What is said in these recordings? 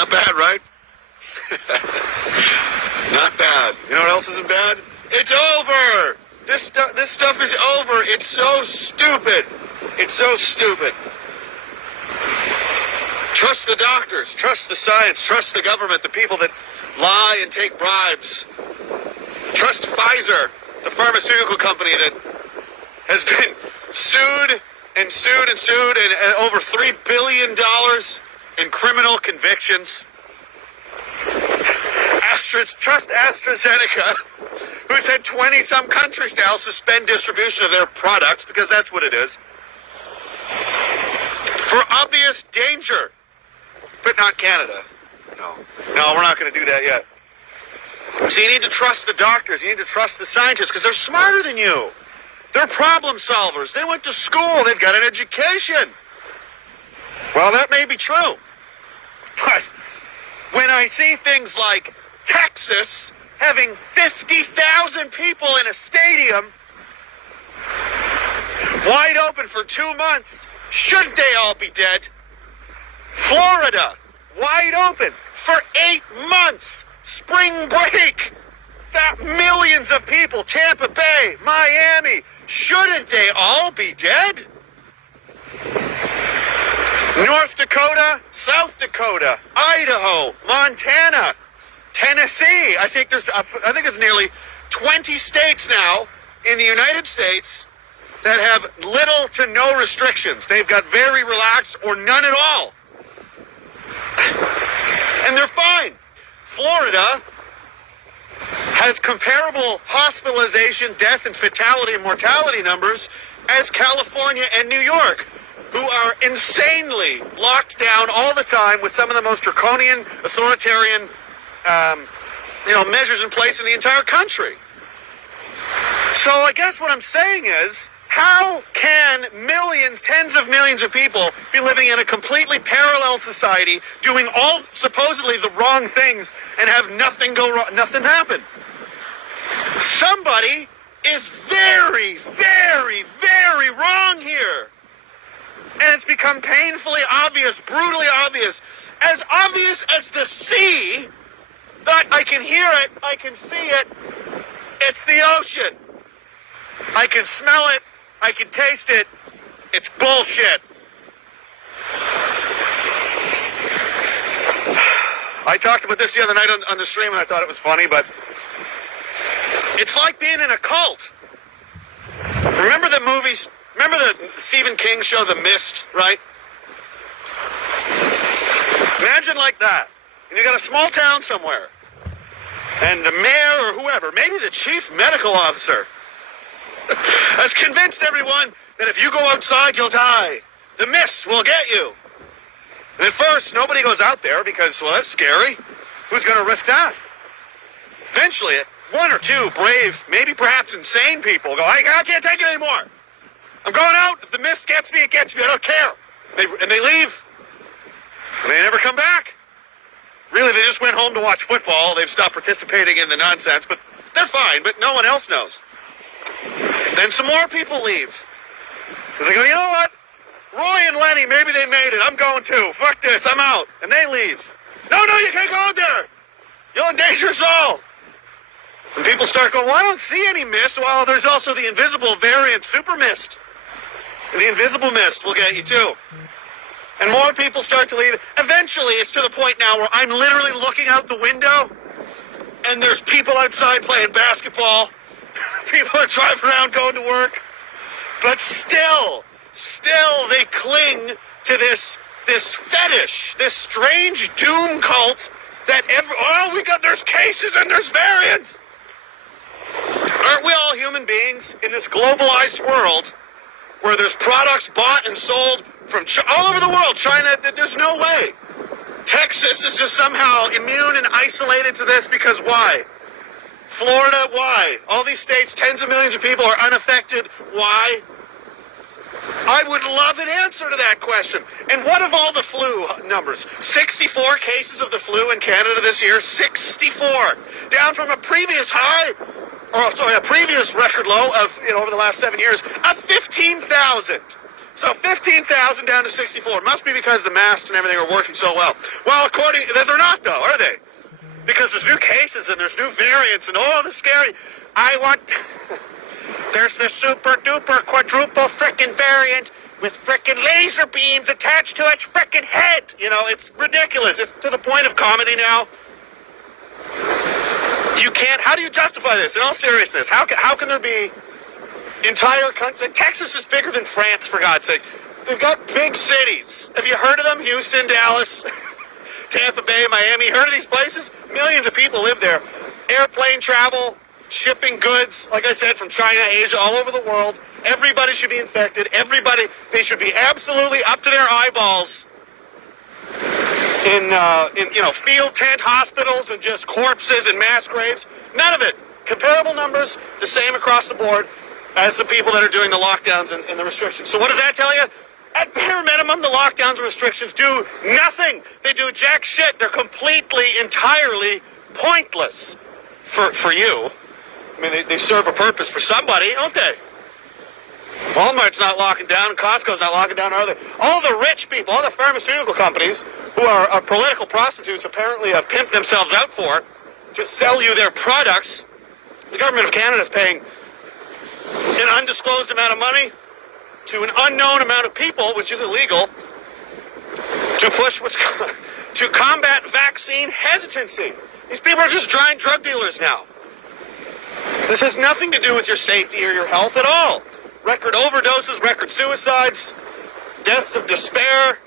Not bad, right? Not bad. You know what else isn't bad? It's over! This stuff is over. It's so stupid. It's so stupid. Trust the doctors. Trust the science. Trust the government, the people that lie and take bribes. Trust Pfizer, the pharmaceutical company that has been sued and sued and sued, and over $3 billion in criminal convictions. Trust AstraZeneca, who's had 20-some countries now suspend distribution of their products, because that's what it is, for obvious danger. But not Canada. No, we're not going to do that yet. So you need to trust the doctors. You need to trust the scientists, because they're smarter than you. They're problem solvers. They went to school. They've got an education. Well, that may be true. But when I see things like Texas having 50,000 people in a stadium wide open for 2 months, shouldn't they all be dead? Florida, wide open for 8 months. Spring break. That millions of people. Tampa Bay, Miami. Shouldn't they all be dead? North Dakota, South Dakota, Idaho, Montana, Tennessee. I think there's nearly 20 states now in the United States that have little to no restrictions. They've got very relaxed or none at all. And they're fine. Florida has comparable hospitalization, death, and fatality and mortality numbers as California and New York, who are insanely locked down all the time with some of the most draconian, authoritarian, measures in place in the entire country. So I guess what I'm saying is, how can millions, tens of millions of people be living in a completely parallel society, doing all supposedly the wrong things, and have nothing go wrong, nothing happen? Somebody is very, very, very wrong here. And it's become painfully obvious, brutally obvious as the sea, that I can hear it, I can see it. It's the ocean. I can smell it. I can taste it. It's bullshit. I talked about this the other night on the stream, and I thought it was funny, but it's like being in a cult. Remember the Stephen King show, The Mist, right? Imagine like that. And you got a small town somewhere, and the mayor or whoever, maybe the chief medical officer, has convinced everyone that if you go outside, you'll die. The mist will get you. And at first, nobody goes out there because, well, that's scary. Who's going to risk that? Eventually, one or two brave, maybe perhaps insane people go, I can't take it anymore. I'm going out. If the mist gets me, it gets me. I don't care. And they leave. And they never come back. Really, they just went home to watch football. They've stopped participating in the nonsense, but they're fine, but no one else knows. Then some more people leave. Because they go, you know what? Roy and Lenny, maybe they made it. I'm going too. Fuck this. I'm out. And they leave. No, you can't go out there. You'll endanger us all. And people start going, well, I don't see any mist. Well, there's also the invisible variant super mist. And the invisible mist will get you too. And more people start to leave. Eventually, it's to the point now where I'm literally looking out the window, and there's people outside playing basketball. People are driving around going to work. But still they cling to this fetish, this strange doom cult that there's cases and there's variants. Aren't we all human beings in this globalized world where there's products bought and sold from all over the world? China, there's no way. Texas is just somehow immune and isolated to this because why? Florida, why? All these states, tens of millions of people are unaffected. Why? I would love an answer to that question. And what of all the flu numbers? 64 cases of the flu in Canada this year. 64. Down from a previous high, a previous record low of, over the last 7 years, of 15,000. So 15,000 down to 64. Must be because the masks and everything are working so well. Well, they're not though, are they? Because there's new cases and there's new variants and all the scary. There's the super duper quadruple frickin' variant with frickin' laser beams attached to its frickin' head. You know, it's ridiculous. It's to the point of comedy now. You can't. How do you justify this? In all seriousness, how can there be entire country? Texas is bigger than France, for God's sake. They've got big cities. Have you heard of them? Houston, Dallas, Tampa Bay, Miami. Heard of these places? Millions of people live there. Airplane travel, shipping goods, like I said, from China, Asia, all over the world. Everybody should be infected. They should be absolutely up to their eyeballs in field tent hospitals and just corpses and mass graves. None of it. Comparable numbers, the same across the board as the people that are doing the lockdowns and the restrictions. So what does that tell you? At bare minimum, the lockdowns and restrictions do nothing. They do jack shit. They're completely, entirely pointless for you. I mean, they serve a purpose for somebody, don't they? Walmart's not locking down, Costco's not locking down, are they? All the rich people, all the pharmaceutical companies who are political prostitutes apparently have pimped themselves out for to sell you their products. The government of Canada is paying an undisclosed amount of money to an unknown amount of people, which is illegal, to push to combat vaccine hesitancy. These people are just giant drug dealers now. This has nothing to do with your safety or your health at all. Record overdoses, record suicides, deaths of despair.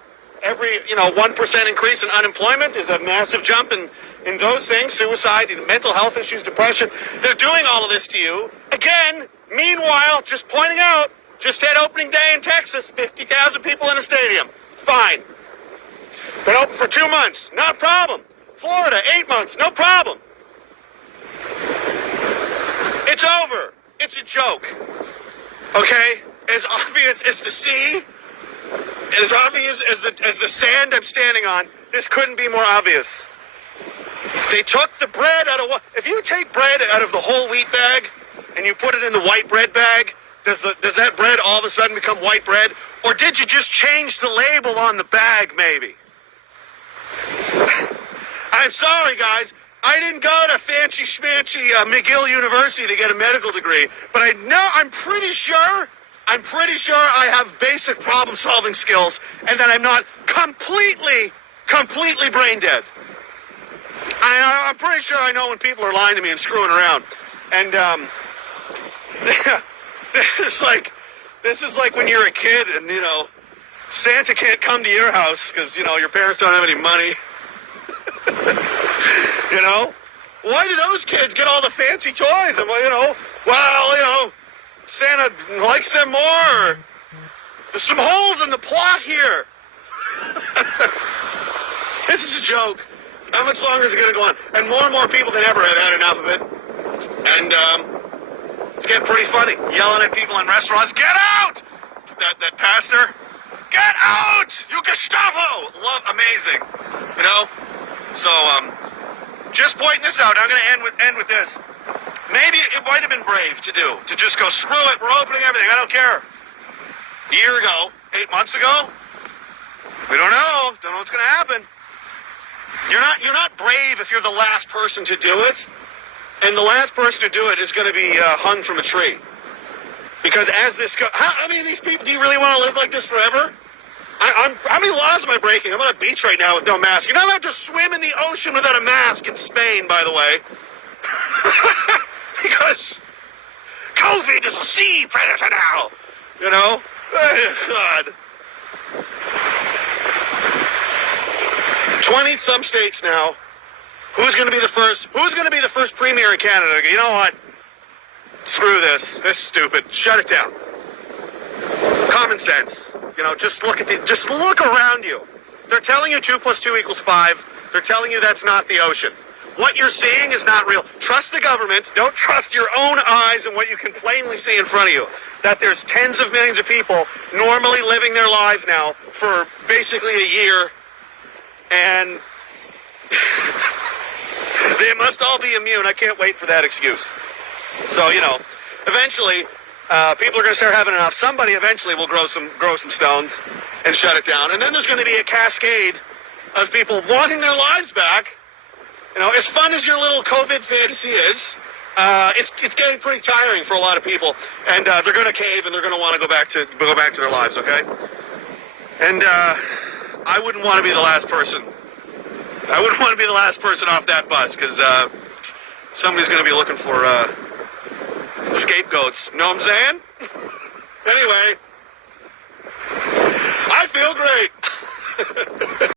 Every 1% increase in unemployment is a massive jump in those things. Suicide, mental health issues, depression. They're doing all of this to you. Again, meanwhile, just pointing out, just had opening day in Texas, 50,000 people in a stadium. Fine. Been open for 2 months, not a problem. Florida, 8 months, no problem. It's over. It's a joke. Okay? As obvious as the sea, as obvious as the sand I'm standing on, this couldn't be more obvious. They took the bread out of if you take bread out of the whole wheat bag and you put it in the white bread bag, does that bread all of a sudden become white bread? Or did you just change the label on the bag, maybe? I'm sorry, guys. I didn't go to fancy schmancy McGill University to get a medical degree, but I'm pretty sure I have basic problem-solving skills and that I'm not completely brain dead. I'm pretty sure I know when people are lying to me and screwing around. And this is like when you're a kid and Santa can't come to your house because your parents don't have any money. Why do those kids get all the fancy toys? And Santa likes them more. There's some holes in the plot here. This is a joke. How much longer is it going to go on? And more people than ever have had enough of it. And it's getting pretty funny. Yelling at people in restaurants, get out! That pastor, get out! You Gestapo! Amazing. So, just pointing this out, I'm going to end with this. Maybe it might have been brave to just go, screw it, we're opening everything, I don't care. A year ago, 8 months ago, we don't know what's going to happen. You're not brave if you're the last person to do it, and the last person to do it is going to be hung from a tree. Because as this goes, these people, do you really want to live like this forever? How many laws am I breaking? I'm on a beach right now with no mask. You're not allowed to swim in the ocean without a mask in Spain, by the way. Because COVID is a sea predator now. God. 20 some states now. Who's going to be the first premier in Canada? You know what? Screw this. This is stupid. Shut it down. Common sense. Just look around you. They're telling you 2 + 2 = 5. They're telling you that's not the ocean. What you're seeing is not real. Trust the government. Don't trust your own eyes and what you can plainly see in front of you. That there's tens of millions of people normally living their lives now for basically a year. And they must all be immune. I can't wait for that excuse. So, eventually, People are going to start having enough. Somebody eventually will grow some stones and shut it down. And then there's going to be a cascade of people wanting their lives back. You know, as fun as your little COVID fantasy is, it's getting pretty tiring for a lot of people. And they're going to cave and they're going to want to go back to their lives, okay? And I wouldn't want to be the last person. I wouldn't want to be the last person off that bus, because somebody's going to be looking for scapegoats. Know what I'm saying? Anyway, I feel great.